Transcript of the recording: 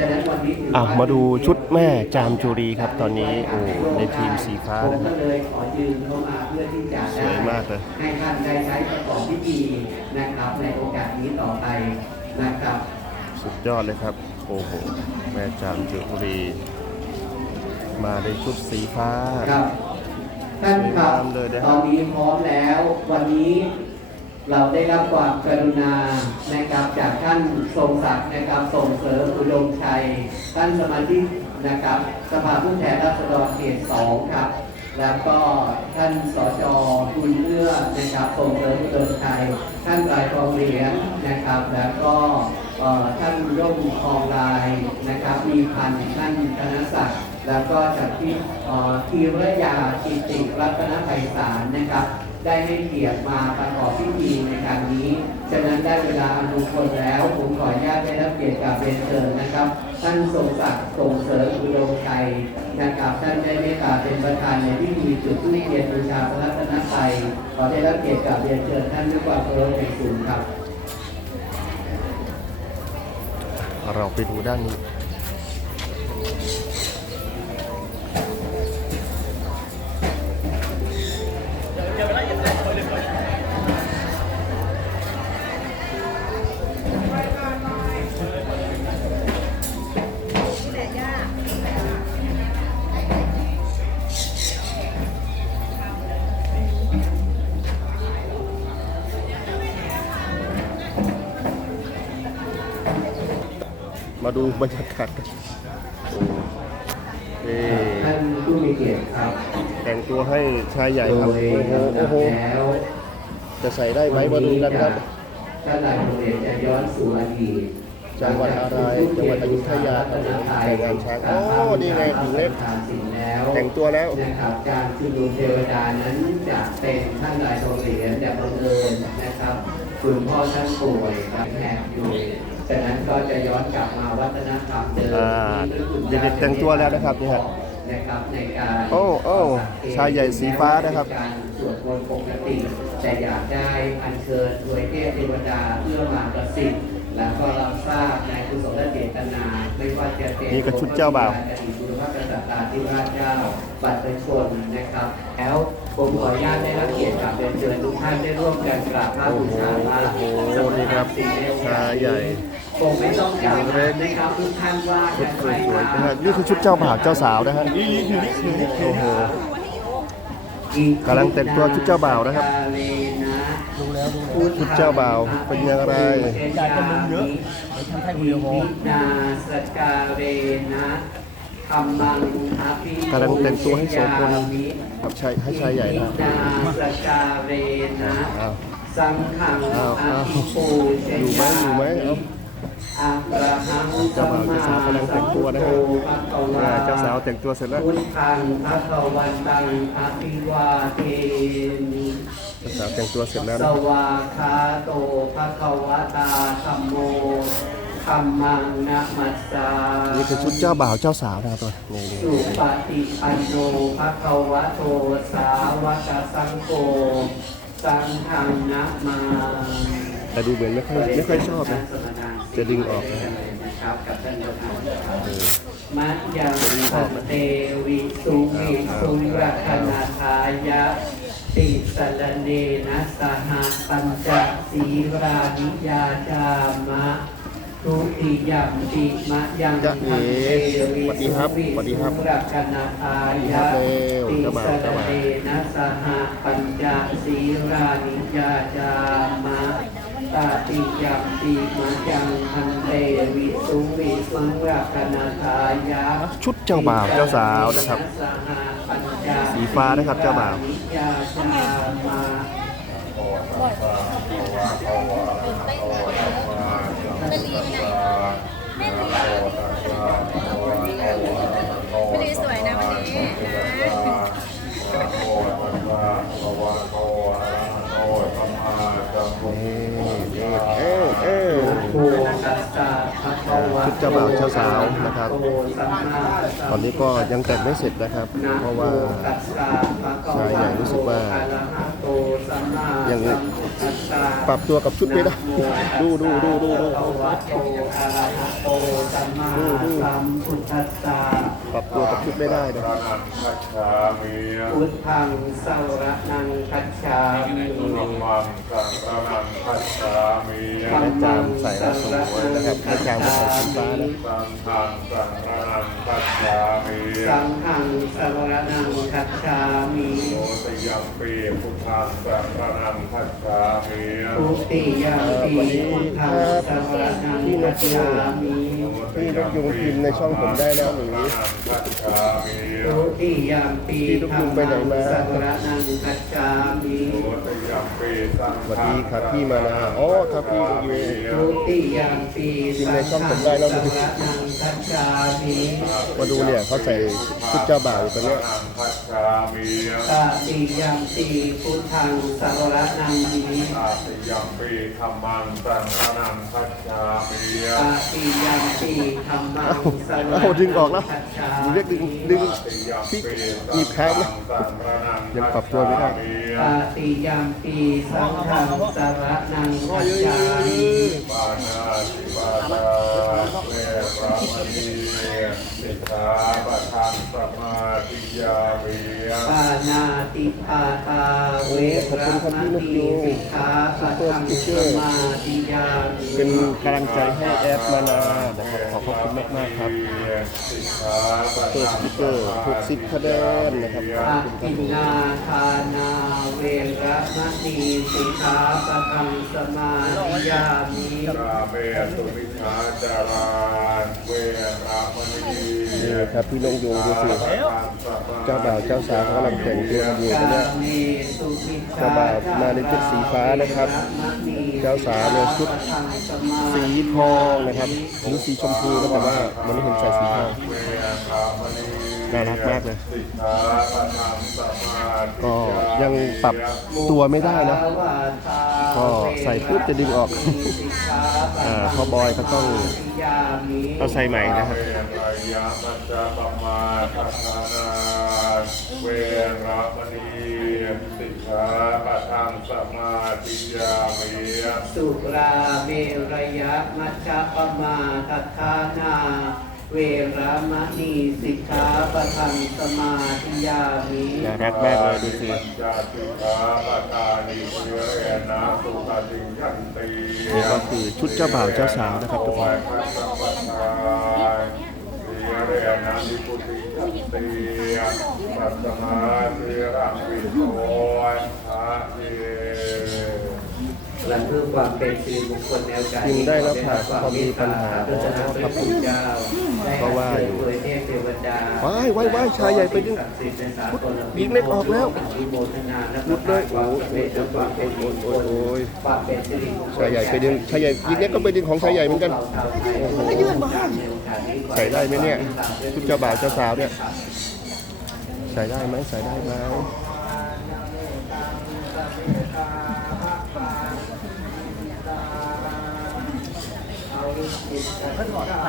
ฉะนั้นวันนี้ถืออะว่มาดูชุดแม่จามจุรีครับตอนนี้โอ้ในทีมสีฟ้าผมนะคก็รับเลยขอยืมเข้ามาเพื่อที่จะสวยมากเลยให้ท่านได้ใช้ประกอบพิธีนะครับในโอกาสนี้ต่อไปนะครับ สุดยอดเลยครับโอ้โหแม่จามจุรี มาในชุดสีฟ้าครับท่านครับตามเลยนะตครัอบนนี้พร้อมแล้ววันนี้ เราได้รับความกรุณานะครับจากท่านทรงศักดิ์นะครับส่งเสริมอุดมชัย ท่านสมาชิกนะครับ สภาผู้แทนราษฎรเขตสองครับ แล้วก็ท่านสจคุณเอื้อนะครับส่งเสริมอุดมชัย ท่านรายกองเหรียญนะครับ แล้วก็ท่านร่มคองลายนะครับ มีพันท่านธนศักดิ์แล้วก็จากที่ทีรยาจิติรัตนไพศาลนะครับ ได้ให้เกียรติมาประกอบพิธีในการนี้ ฉะนั้นได้เวลาอนมงคลแล้ว ผมขออนุญาตได้รับเกียรติกับเรียนเชิญนะครับ ท่านทรงศักดิ์ส่งเสริมอุดมชัยนะครับท่านได้เมตตาเป็นประธานในพิธีจุดธูปเทียนบูชาพระรัตนตรัยขอได้รับเกียรติกับเรียนเชิญท่านด้วยความเคารพอย่างสูงครับ เราไปดูด้านนี้ มาดูบรรยากาศกันโอ้เอ๊ะท่านผู้มีเกียรติครับแต่งตัวให้ชายใหญ่โดครับยโอ้โหลำดัโอ้บโหแล้วจะใส่ได้ไหมมาดูกันครับท่านนายโรงเรียนจะย้อนสู่อดีตจังหวัดอะไรจังหวัดอยุธยาครับแต่งงานช้างโอ้นี่ไงหญิงเล็กทานสิ่งแล้วแต่งตัวแล้วนะครับการชุมนุมเทวดานั้นจะเป็นท่านนายโรงเรียนแต่บังเอิญนะครับ คุณพ่อท่านป่วยรับแหกอยู่ ฉะนั้นก็จะย้อนกลับมาวัฒนธรรมเดิมอ่าเด็กๆแต่งตัวแล้วนะครับนี่ฮะนะครับในการโอ้โอ้ชายใหญ่สีฟ้านะครับการสวดมนต์ปกติแต่อยากได้อัญเชิญถวยเทพเทวดาเพื่อมากระสิทธิ์แล้วก็เราทราบในกุศลเจตนาไม่ว่าจะเป็นนี่ก็ชุดเจ้าบ่าวอดีตบุรพกษัตริย์ที่ราชเจ้าบัตรประชาชนนะครับ แล้วผมขออนุญาตได้รับเกียรติกับเรียนเชิญทุกท่านได้ร่วมกันกราบพระบูชาพระโอ้โหนี่ครับชายใหญ่ คงไม่ต้องกล่าวนะครับทุกท่านว่าชุดสวยๆนะฮะนี่คือชุดเจ้าบ่าวเจ้าสาวนะฮะโอ้โหกำลังแต่งตัวชุดเจ้าบ่าวนะครับชุดเจ้าบ่าวเป็นอย่างไรยายก็มึงเยอะทำให้คนเดียวพอนาสกาเรนะธรรมังกำลังแต่งตัวให้โสพลครับชายให้ชายใหญ่นะสกาเรนะสังฆังอภิปูชอยู่ไหมอยู่ไหม เอ้าอะระหังเจ้าบ่าวเจ้าสาวกำลังแต่งตัวนะฮะอ่าเจ้าสาวแต่งตัวเสร็จแล้วพุทธังพระควันตังอภิวาเทมิเจ้าสาวแต่งตัวเสร็จแล้วสนะวาคาโตภะคะวะตาธัมโมธัมมังนะมัสสานี่คือชุดเจ้าบ่าวเจ้าสาวนะครับตัวนี่นี่สุปฏิปันโนภะคะวะโตสาวกสังโฆสังฆังนะมาแต่ดูเหมือนไม่ค่อยไม่ค่อยชอบนะ จะดึงออกนะครับกับท่านประธานมัจยังสัตเตวิสุวิสุรัคนาทายะติสลเนนะสหปัญจศีรานิยาจามะทุติยมปิมะยังจ๊ะเอ๋สวัสดีครับสวัสดีครับสุรัคนาทายะติสเจ้าลเนนะสหปัญจศีรานิยาจามะ ตาติยัมปีมาจังพันเตวิสุวิสังรักนาทายะชุดเจ้าบ่าวเจ้าสาวนะครับ สีฟ้านะครับเจ้าบ่าวยาชามาแม่ลีไปไหนแม่ลีแม่ลีสวยนะวันนี้นะ นี่นี่เอ้เอ้ โมตัสสะภะคะวะ ชุดเจ้าบ่าวเจ้าสาวนะครับ ตอนนี้ก็ยังแต่งไม่เสร็จนะครับ เพราะว่าชายใหญ่รู้สึกว่ายัง ปรับตัวกับชุดไม่ได้ ดูดูดูดูดูดูดูมพุทธัสสะปรับตัวกับชุดไม่ได้นะระนังคัจฉามิพุทธังสรนังคัจฉามิธัมมังสังฆนังคัจฉามิอาจารย์ใส่แล้วสวยนะครับอาจารย์ใส่สีฟ้านะสังฆังสังฆนังคัจฉามิสังฆังสรนัง คัจฉามิโมตยัมปีพุทธังสังฆนังคัจฉามิทุติยมปีพุทธังสรนังคัจฉามิพี่นกยุงพิมพ์ในช่องผมได้แล้วหรือคัจฉามิทุติยมปีพี่ลูกยุงไปไหนมาสรนังคัจฉามิโมตยัมปีสังสวัสดีครับพี่มานาอ๋อครับพี่นกยุงทุติยมปีสังฆังสรนังคัจฉามิ มาดูเนี่ยเขาใส่ชุดเจ้าบ่าวอยู่ตอนเนี้ยคัจฉามิตติยมปีพุทธังสรนังมิอาติยัมปีธรรมังสังฆนังคัจฉามิตติยมปีธรรมังสรนังเอาดึงออกแล้วคัจฉาเรียกดึงดึงอาติยัมที่ปีหยิบแพ้นะสังฆนังยังปรับตัวไม่ได้ตติยมปีสังฆังสรนังคัจฉามิปานาติปาตาเวรมณีสิกขาปะทังสมาธิยามิปานาติปาตาเวรมณีสิกขาปะทังสมาธิยามิเป็นกำลังใจให้แอดมานานะครับขอบพระคุณมากมากๆครับสิกขาปะเปิดทัสงติ๊กเกอร์ทุกสิบคะแนนนะครับขอบอาคุณคทิรับนนาทานาเวรมณีสิกขาปะทังสมาธิยามิราเมสุมิชาจาราเวรมณีนี่ครับพี่นกยุงดูสิเจ้าบ่าวเจ้าสาวเขากำลังแต่งตัวกันอยู่นเนี้ยเจ้าบ่าวมาในชุดสีฟ้านะครับ เจ้าสาวในชุดสีทองนะครับหรือสีชมพูนะแต่ว่ามันไม่เห็นใส่สีทองเวรมณีน่ารักมากเลย ก็ยังปรับตัวไม่ได้นะ ก็ใส่ปุ๊บจะดึงออกอ่าพ่อบอยก็ต้องเอาใส่ใหม่นะครับเวรมณีสิกขาปะทังสมาธิยามิสุราเมรยะมัชฌะปมาทัฏฐานา เวรมณีสิกขาปะทังสมาธิยามิน่ารักมากเลยดูสิ ปัญจสิกขาปะทานิเวเรนะสุขติยันตินี่ก็คือชุดเจ้าบ่าวเจ้าสาวนะครับทุกคน ปัสสะปะทานเวเรนะนิพุติยันติปัสสมาเวรังวิโสอาเย และเพื่อความเป็นสิริมงคลแนวใจจึงได้รับผ่านความมีปัญหาพระเจ้าพระคุณเจ้าได้เพราะว่าอยู่เผยเทพเทวดาว้ายว้ายว้ายชายใหญ่ไปดึงยิงเล็กออกแล้วโมทนาและหลุดเลยความสำเร็จและความเป็นมงคลโอ้ยความเป็นสิริมงคลชายใหญ่ไปดึงชายใหญ่ยิงเล็กก็ไปดึงของชายใหญ่เหมือนกันโอ้โหใส่ได้ไหมเนี่ยชุดเจ้าบ่าวเจ้าสาวเนี่ยใส่ได้ไหมใส่ได้ไหม ก็ถอดไป